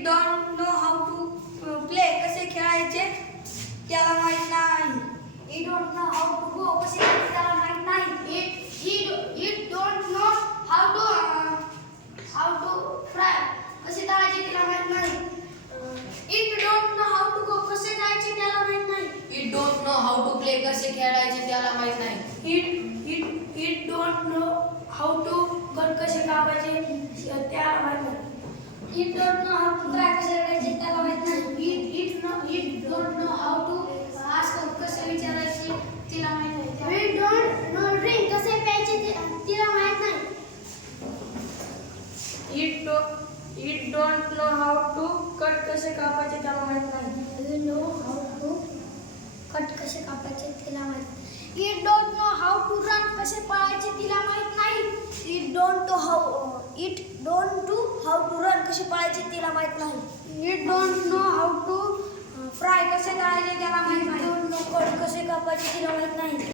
It don't know how to play कसे खेळायचे त्याला माहित नाही. It don't know how to go कसे खेळायचे त्याला माहित नाही. It don't know how to fry कसे तळायचे त्याला माहित नाही. It don't know how to go कसे जायचे त्याला माहित नाही. It don't know how to play कसे खेळायचे त्याला माहित नाही. It don't know how to cut कसे कापायचे त्याला माहित नाही. It don't know how to try कसे करायचे त्याला माहित नाही. It don't know how to ask कसे विचारायचे तिला माहित नाही. इट डोंट नो ड्रिंक कसे प्यायचे तिला माहित नाही. It don't know how to cut कसे कापायचे त्याला माहित नाही. नो हाऊ टू कट कसे कापायचे तिला माहित नाही. It don't know how to run कसे पळायचे तिला माहित नाही. It don't know how to run कसे पळायचे तिला माहित नाही. It don't know how to fry कसे तळायचे त्याला माहित नाही. कट कसे कापायचे तिला माहित नाही.